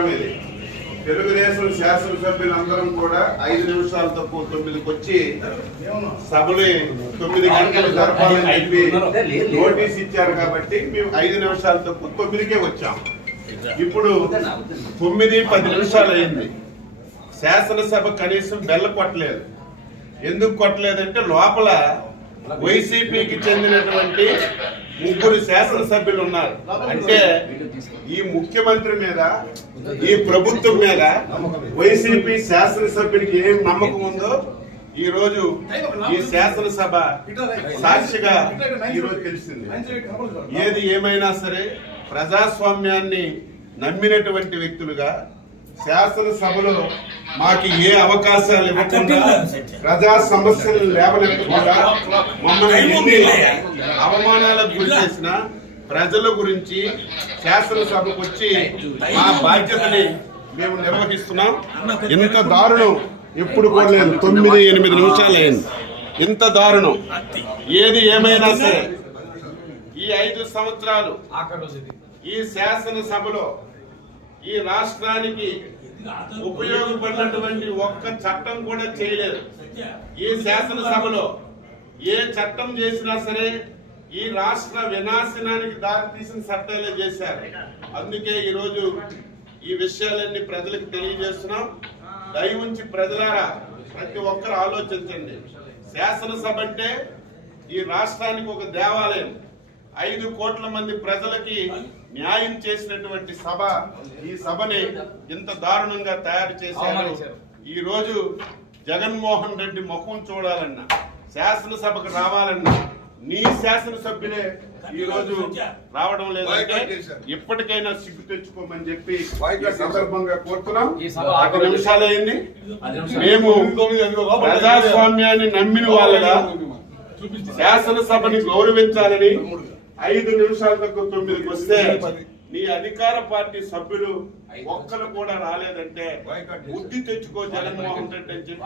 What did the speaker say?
Forum ఇది. తెలుగుదేశం శాసనసభ్యులందరం కూడా 5 నిమిషాలు తక్కువ 9కి వచ్చి సభలు 9 గంటలు జరపాలని చెప్పి నోటీస్ ఇచ్చారు కాబట్టి మేము 5 నిమిషాలు తక్కువ 9కే వచ్చాం. ఇప్పుడు 9:10 నిమిషాలు అయింది. శాసనసభ కనీసం బెల్ల కొట్టలేదు. ఎందుకు కొట్టలేదంటే లోపల వైసీపీకి చెందినటువంటి 3 శాసనసభ్యులు ఉన్నారు. అంటే ఈ ముఖ్యమంత్రి మీద, ఈ ప్రభుత్వం మీద వైసీపీ శాసనసభ్యునికి ఏం నమ్మకం ఉందో ఈ రోజు ఈ శాసనసభ సాక్షిగా ఈ రోజు తెలిసింది. ఏది ఏమైనా సరే ప్రజాస్వామ్యాన్ని నమ్మినటువంటి వ్యక్తులుగా శాసనసభలో మాకు ఏ అవకాశాలు ఇవ్వకుండా, ప్రజా సమస్యలు లేవనెత్తకుండా, మమ్మల్ని ఎన్ని అవమానాలకు గురి చేసిన ప్రజల గురించి శాసనసభకు వచ్చి మా బాధ్యతని మేము నిర్వహిస్తున్నాం. ఇంత దారుణం ఎప్పుడు కూడా లేదు. 9-8 నిమిషాలు అయింది. ఇంత దారుణం ఏది ఏమైనా సరే ఈ 5 సంవత్సరాలు ఈ శాసనసభలో ఈ రాష్ట్రానికి ఉపయోగపడినటువంటి ఒక్క చట్టం కూడా చేయలేదు. ఈ శాసనసభలో ఏ చట్టం చేసినా సరే ఈ రాష్ట్ర వినాశనానికి దారితీసిన చట్టాలే చేశారు. అందుకే ఈరోజు ఈ విషయాలన్నీ ప్రజలకు తెలియజేస్తున్నాం. దయ ఉంచి ప్రజలారా ప్రతి ఒక్కరు ఆలోచించండి. శాసనసభ అంటే ఈ రాష్ట్రానికి ఒక దేవాలయం. 5 కోట్ల మంది ప్రజలకి న్యాయం చేసినటువంటి సభ ఈ సభని ఇంత దారుణంగా తయారు చేశారు. ఈ రోజు జగన్మోహన్ రెడ్డి ముఖం చూడాలన్నా, శాసనసభకు రావాలన్నా నీ శాసనసభ్యులే ఈ రోజు రావడం లేదంటే ఇప్పటికైనా సిగ్గు తెచ్చుకోమని చెప్పి ఈ సందర్భంగా కోరుతున్నాం. 10 నిమిషాలు అయింది. మేము ప్రజాస్వామ్యాన్ని నమ్మిన వాళ్ళగా శాసనసభని గౌరవించాలని 5 నిమిషాల తక్కువ 9కి వస్తే నీ అధికార పార్టీ సభ్యులు ఒక్కరు కూడా రాలేదంటే బుద్ధి తెచ్చుకో జగన్మోహన్ రెడ్డి అని చెప్పి